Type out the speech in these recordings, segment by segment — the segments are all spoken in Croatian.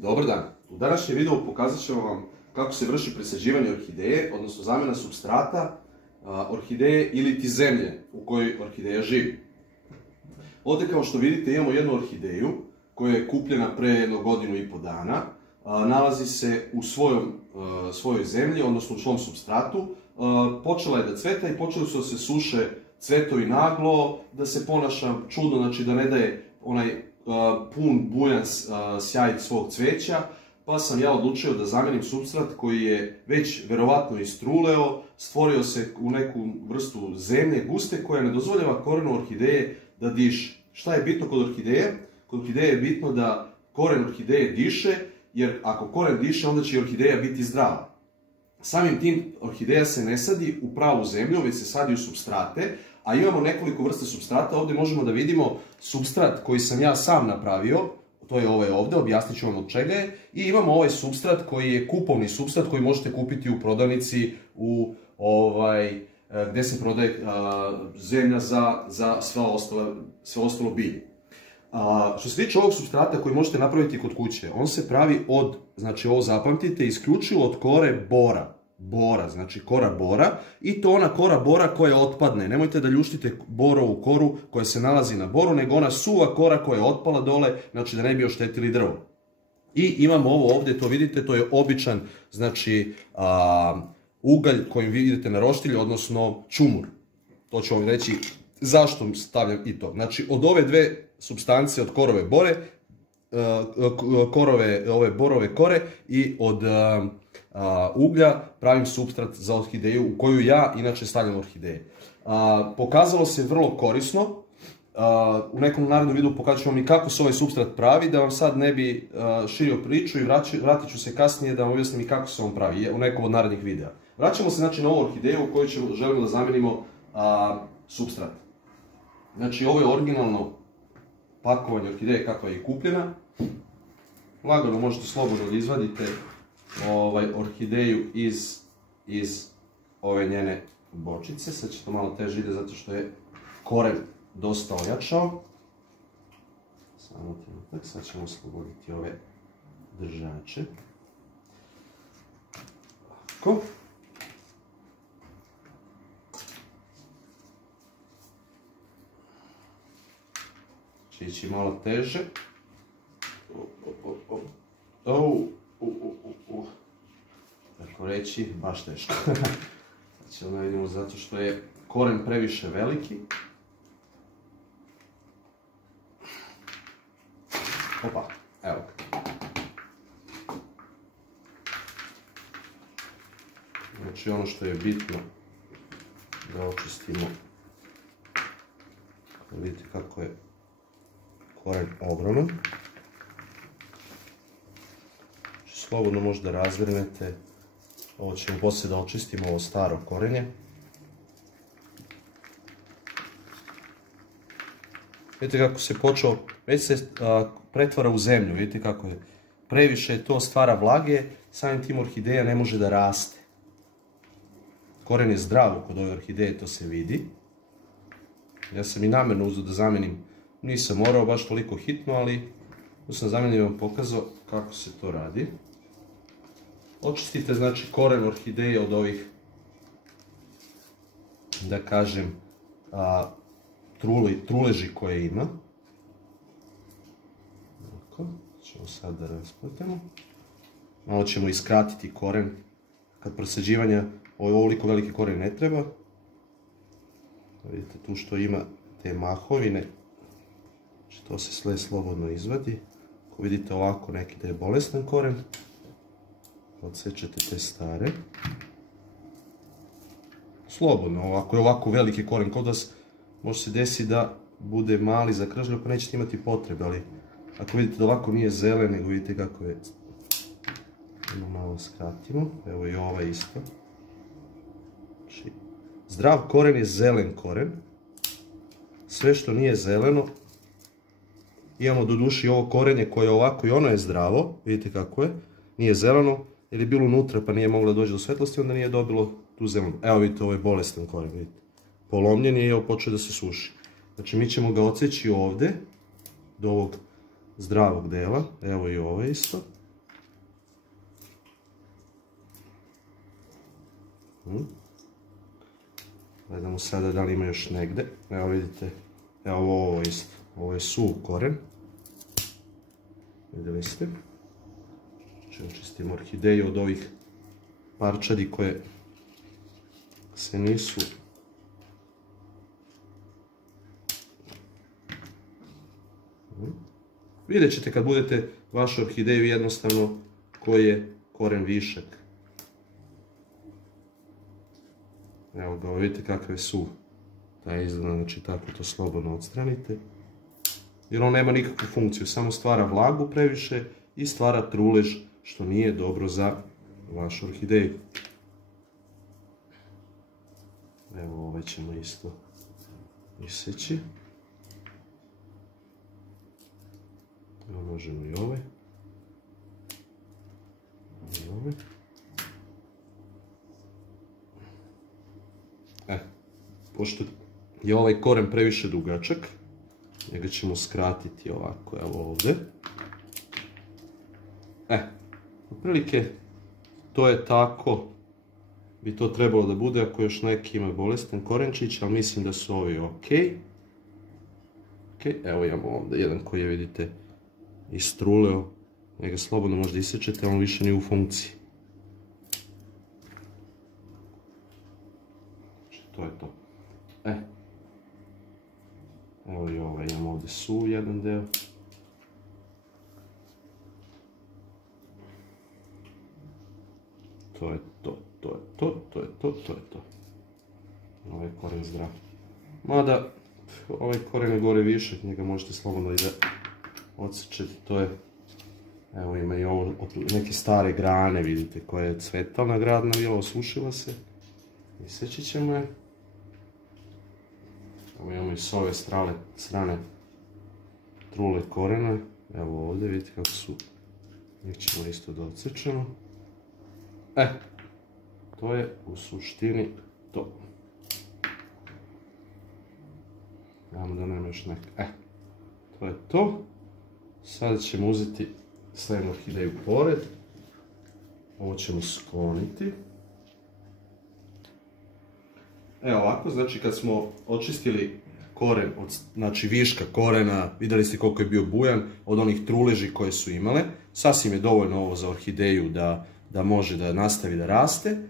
Dobar dan. U današnjem videu pokazat ćemo vam kako se vrši presađivanje orhideje, odnosno zamjena supstrata orhideje ili ti zemlje u kojoj orhideja živi. Ovdje kao što vidite imamo jednu orhideju koja je kupljena pre jedno godinu i po dana. Nalazi se u svojoj zemlji, odnosno u svom supstratu. Počela je da cveta i počeli su da se suše cvetovi naglo, da se ponaša čudno, znači da ne daje onaj pun, bujan sjaj svog cveća, pa sam ja odlučio da zamijenim supstrat koji je već verovatno istruleo, stvorio se u neku vrstu zemlje guste koja ne dozvoljava korenu orhideje da diše. Šta je bitno kod orhideje? Kod orhideje je bitno da koren orhideje diše, jer ako koren diše onda će orhideja biti zdrava. Samim tim orhideja se ne sadi u pravu zemlju, već se sadi u supstrate, a imamo nekoliko vrste supstrata. Ovdje možemo da vidimo supstrat koji sam ja sam napravio, to je ovaj ovdje, objasnit ću vam od čega je, i imamo ovaj supstrat koji je kupovni supstrat koji možete kupiti u prodavnici gdje se prodaje zemlja za sve ostalo bilje. Što se tiče ovog supstrata koji možete napraviti kod kuće, on se pravi od, znači ovo zapamtite, isključivo od kore bora, znači kora bora, i to ona kora bora koja otpadne. Nemojte da ljuštite borovu koru koja se nalazi na boru, nego ona suva kora koja je otpala dole, znači da ne bi oštetili drvo. I imamo ovo ovdje, to vidite, to je običan, znači, ugalj kojim vidite na roštilju, odnosno čumur. To ću vam reći zašto stavljam i to. Znači, od ove dve supstance, od korove bore, ove borove kore i od uglja pravim supstrat za orhideju u koju ja inače stavljam orhideje. Pokazalo se vrlo korisno. U nekom narednom videu pokazat ću vam i kako se ovaj supstrat pravi, da vam sad ne bi širio priču, i vratit ću se kasnije da vam objasnim i kako se on pravi u nekom od narednih videa. Vraćamo se znači na ovu orhideju u kojoj želimo da zamenimo supstrat. Znači ovo je originalno pakovanje orhideje kakva je kupljena. Lagano možete slobodno da izvadite orhideju iz ove njene bočice. Sad će to malo teže ide zato što je koren dosta ojačao. Samo trenutak, sad ćemo osloboditi ove držače. Ovako. Će ići malo teže. Tako reći, baš teško. Sad ćemo da vidimo zato što je koren previše veliki. Opa, evo. Znači ono što je bitno da očistimo. Vidite kako je koren ogroman. Slobodno možda razvrnete. Ovo ćemo poslije da očistimo, ovo staro korenje. Vidite kako se počeo, već se pretvara u zemlju, vidite kako je. Previše to stvara vlage, samim tim orhideja ne može da raste. Koren je zdrav kod ove orhideje, to se vidi. Ja sam i namjerno uzeo da zamenim, nisam morao baš toliko hitno, ali tu sam zamenio i vam pokazao kako se to radi. Očistite znači koren orhideje od ovih, da kažem, truleži koje ima. Ovako, ćemo sad da raspletemo. Malo ćemo iskratiti koren. Kad presađivanja ovoliko veliki koren ne treba. Vidite tu što ima te mahovine. To se sve slobodno izvadi. Ako vidite ovako neki da je bolestan koren, odsečete te stare. Slobodno, ako je ovako veliki koren kod vas, može se desiti da bude mali za kržlju pa nećete imati potrebe, ali ako vidite da ovako nije zelen, nego vidite kako je. Malo skratimo, evo i ovaj isto. Znači, zdrav koren je zelen koren. Sve što nije zeleno, imamo do duši ovo korenje koje je ovako i ono je zdravo, vidite kako je, nije zeleno, jer je bilo unutra pa nije moglo da dođe do svetlosti, onda nije dobilo tu zelenu. Evo vidite, ovo je bolestan koren, vidite. Polomljen je i evo počeo da se suši. Znači mi ćemo ga odseći ovdje, do ovog zdravog dela, evo i ovo isto. Gledamo sada da li ima još negde. Evo vidite, evo ovo isto. Ovo je suv koren. Vidjeli ste. Znači očistimo orhideju od ovih parčadi koje se nisu vidjet ćete kad budete vašu orhideju jednostavno koji je koren višak. Evo ga, vidite kakav je suv. Taj izgleda, znači tako to slobodno odstranite. Jer on nema nikakvu funkciju, samo stvara vlagu previše i stvara trulež, što nije dobro za vašu orhideju. Evo ovaj ćemo isto iseći. Evo možemo i ovaj. I ovaj. Pošto je ovaj koren previše dugačak, njega ćemo skratiti ovako, evo ovdje. Otprilike to je tako, bi to trebalo da bude ako još neki ima bolestan korenčić, ali mislim da su ovi ok. Evo imamo ovdje jedan koji je, vidite, istruleo, njega slobodno možda isečete, on više nije u funkciji. Znači, to je to. Evo i ovaj, imamo ovdje suv jedan deo. To je to, to je to, to je to, to je to. Ovaj koren zdrav. Mada, ovaj koren je gore više, njega možete slobodno i da odsečete, to je... Evo ima i ovo, neke stare grane, vidite, koja je cvetalna gradna bila, osušila se. Iseći ćemo je. Evo imamo i s ove strane trule korena. Evo ovdje vidite kako su, njih ćemo isto da odsečemo. To je u suštini to. Gledamo da nema još neka. To je to. Sada ćemo uzeti, stavimo orhideju pored. Ovo ćemo skloniti. Evo ovako, znači kad smo očistili koren, znači viška korena, vidjeli ste koliko je bio bujan od onih truleži koje su imale. Sasvim je dovoljno ovo za orhideju da može da nastavi da raste,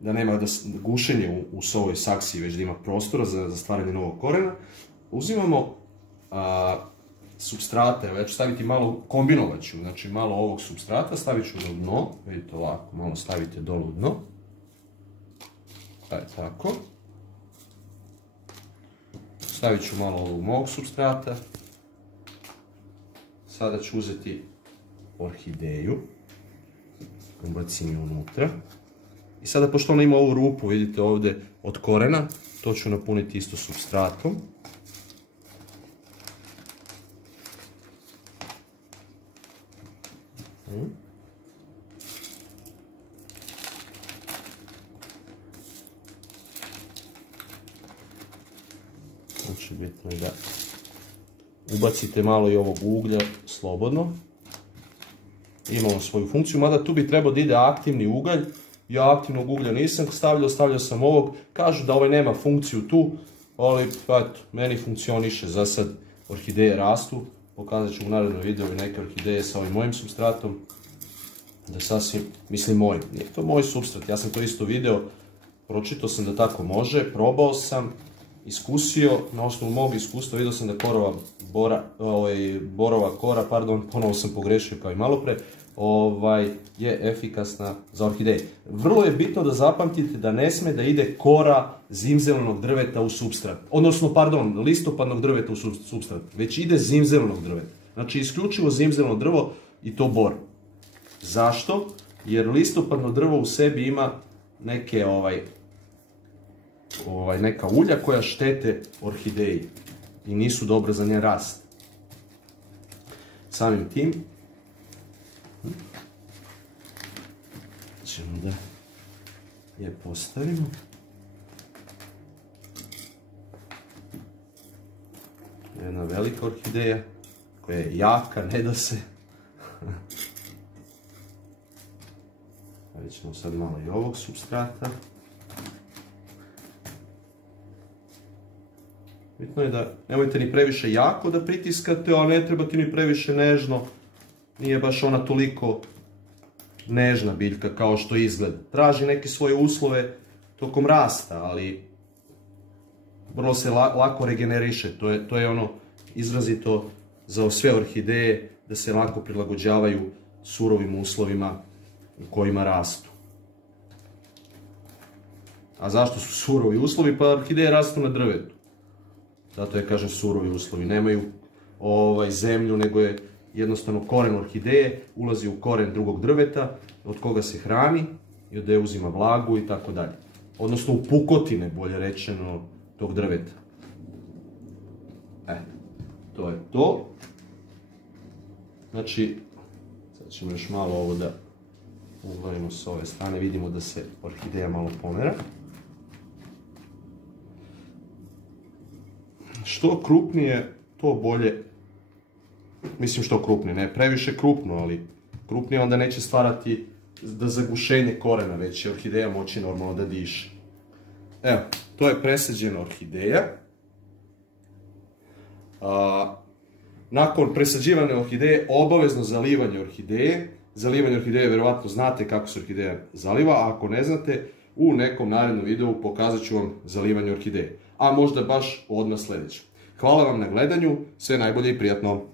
da nema gušenje u ovoj saksiji, već da ima prostora za stvaranje novog korena. Uzimamo supstrata, evo ja ću staviti malo, kombinovat ću, znači malo ovog supstrata, stavit ću na dno, vidite ovako, malo stavite dole u dno. Tako. Stavit ću malo ovog mog supstrata. Sada ću uzeti orhideju. Ubacim je unutra. I sada, pošto ona ima ovu rupu, vidite ovdje, od korena, to ću napuniti isto supstratom. Znači, bitno je da ubacite malo i ovog uglja slobodno. Imamo svoju funkciju, mada tu bi trebao da ide aktivni ugalj. Ja aktivnog uglja nisam stavljao sam ovog. Kažu da ovaj nema funkciju tu, ali eto, meni funkcioniše. Za sad orhideje rastu. Pokazat ću u narednom videu i neke orhideje sa ovim mojim supstratom. Da sasvim, mislim moj, nije to moj supstrat, ja sam to isto video, pročitao sam da tako može, probao sam, iskusio, na osnovu mog iskustva vidio sam da borova kora, ponovo sam pogrešio kao i malo pre, je efikasna za orhideje. Vrlo je bitno da zapamtite da ne sme da ide kora zimzelenog drveta u supstrat, odnosno, listopadnog drveta u supstrat, već ide zimzelenog drveta. Znači, isključivo zimzeleno drvo i to bor. Zašto? Jer listopadno drvo u sebi ima neka ulja koja štete orhideji i nisu dobra za njen rast. Samim tim ćemo da je postavimo. Jedna velika orhideja koja je jaka, ne da se. Stavit ćemo sad malo i ovog supstrata. bitno je da nemojte ni previše jako da pritiskate, ali ne trebate ni previše nežno. Nije baš ona toliko nežna biljka kao što izgleda. Traži neke svoje uslove tokom rasta, ali vrlo se lako regeneriše. To je ono izrazito za sve orhideje, da se lako prilagođavaju surovim uslovima u kojima rastu. A zašto su surovi uslovi? Pa orhideje rastu na drvetu. Zato ja kažem surovi uslovi. Nemaju zemlju, nego je jednostavno koren orhideje, ulazi u koren drugog drveta, od koga se hrani i od gdje uzima vlagu i tako dalje. Odnosno u pukotine, bolje rečeno, tog drveta. To je to. Znači, sad ćemo još malo ovo da uglavimo s ove strane, vidimo da se orhideja malo pomera. Što krupnije, to bolje. Mislim što krupnije, ne previše krupno, ali krupnije onda neće stvarati da zagušenje korena, već će orhideja moći normalno da diše. Evo, to je presađena orhideja. Nakon presađivane orhideje, obavezno zalivanje orhideje. Zalivanje orhideje, verovatno znate kako se orhideja zaliva, a ako ne znate, u nekom narednom videu pokazat ću vam zalivanje orhideje. A možda baš odmah sljedeće. Hvala vam na gledanju, sve najbolje i prijatno!